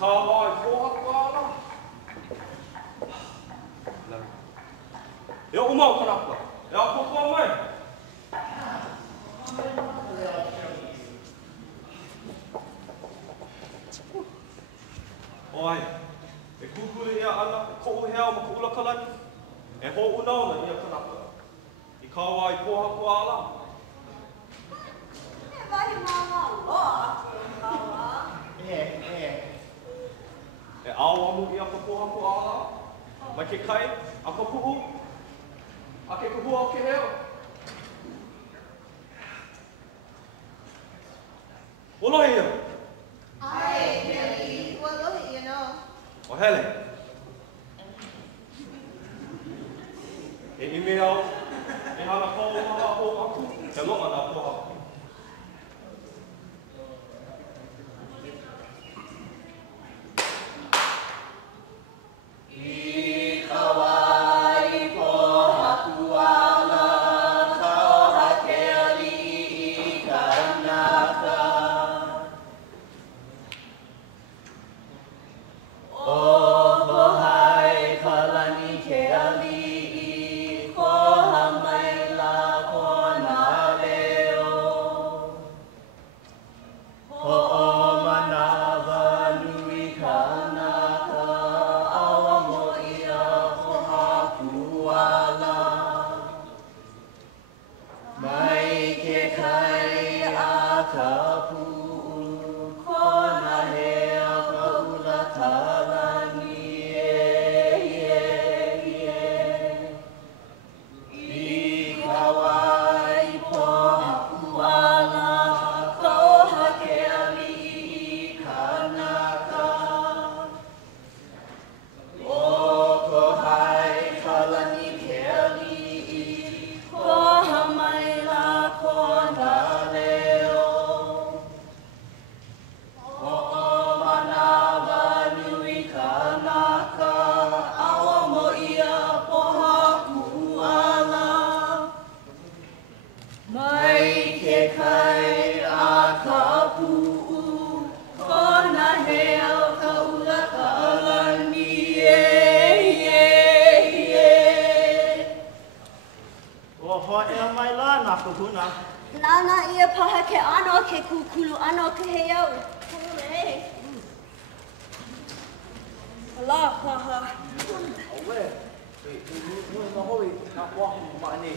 Kawai Kohaikalani. E o mau kanaka. E a koko mai. Oi. E kukuri ia ana ko hea ma Kohaikalani. E ho unauna ia kanaka. I Kawai Kohaikalani. E vai mama loa. E awamu ia ka Kohaikalani. Mai ke kai, a ka puhu. A ke kuhu au ke heo. Olohi ia. Ai, Kelly. Olohi ia no. O hele. E ime au, e hana kou maha ho aku, he longa nā poha. Nana ia paha ke ano ke kukulu ano ke heau. Kule. Ala paha. Awe. No no hoi na wa mani.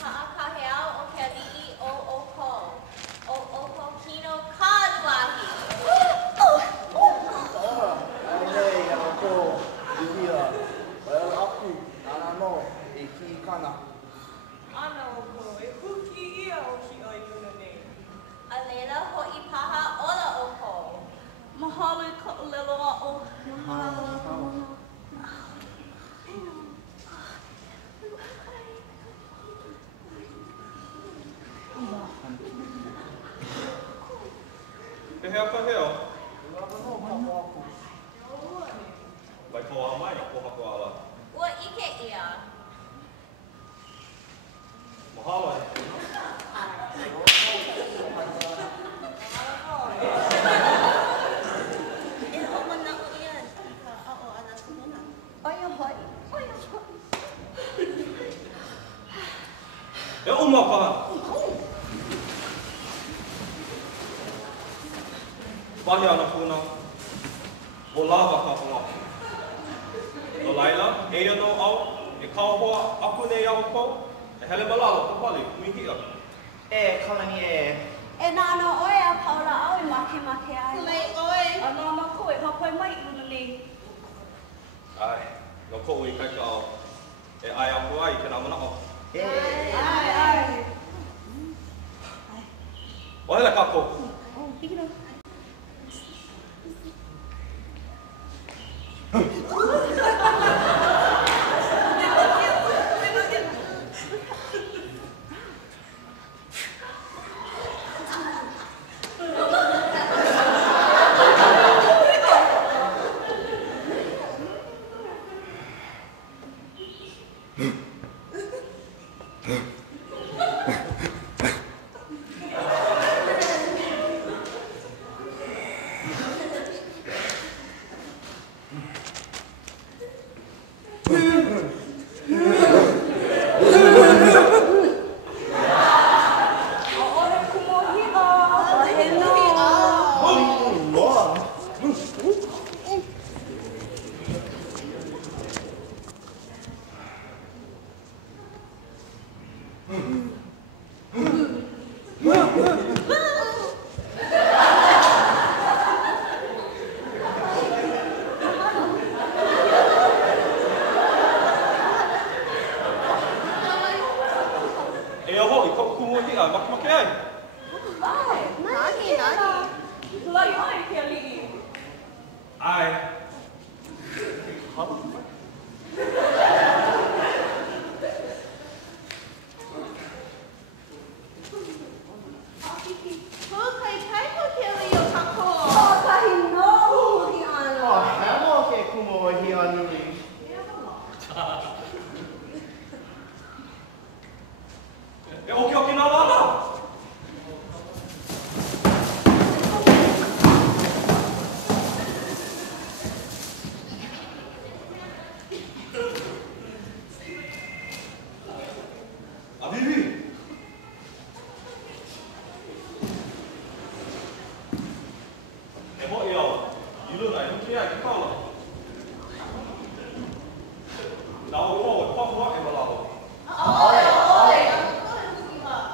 Aka heau o ke ali'i o oko. O oko kino kaluahi. Ai ya ko dia. Aku ana no e ki kana. Ana oko e kuki ia o ki ai una nei. Alela ho I paha ola oko. Mahalo I ka olelo o. Mahalo. He hea ka heo. Vai koa mai na Kohaikalani. Ua ike ia. Mahalo. E o mana o ia ka ao ana kumuna. Oia hoi. Oia hoi. E uma paha. Wahi ana puna. O lava ka hoa. No laila, e no au, e kauhoa aku nei au kou, e hele malala ka pali, kumikia. E kalani e. E nana oe a paula au I make ai. Kulei oi. A mama ko e hapai mai luna nei. Ai, no kou I kaika au. E ai aku ai ke nā mana o. Ai. O hele kako. Oh, hikino. Oi, oi, ke ali'i. Ai. Kai kai ko ke ali'i o kako. Oh, kahi no huli ana. Oh, hemo ke kumu hi anui. E oki nā wala. Avivi. E mo i au. I luna i huki ai ki kaula. Nā o kō e pahua e malaho. Ai,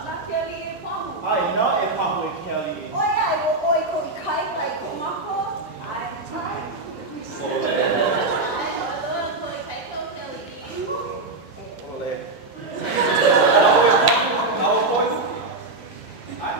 Na ke ali'i e pahu. ai, nā e pahu e ke ali'i. Oi ai, o oi ko I kai kai kumako. Ai, ai. Ole. Ole. Nā o koi. Ai.